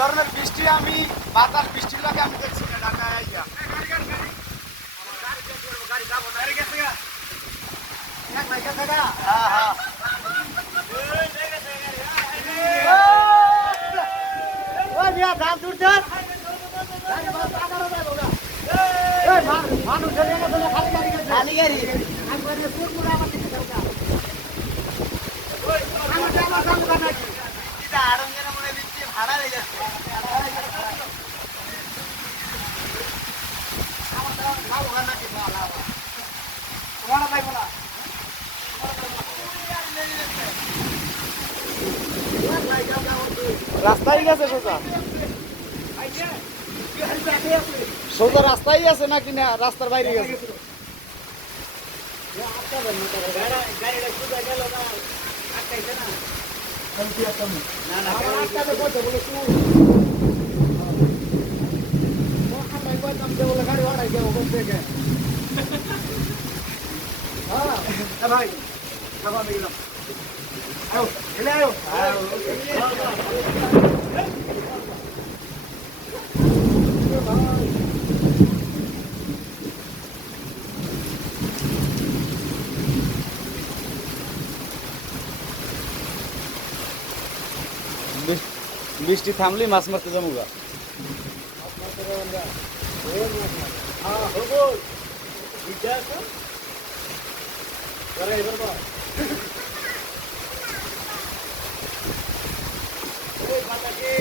ধরনের বৃষ্টি আমি বাতাস বৃষ্টির লাগে আমি দেখছি না ঢাকায় আইয়া ভাড়া হয়ে যাচ্ছে রাস্তায় গেছে সোজা সোজা রাস্তায় আছে নাকি না রাস্তার বাইরে গেছে ভাই খাবার গেলাম বৃষ্টি থামলি মাছ মারতে যাবো গা হ্যাঁ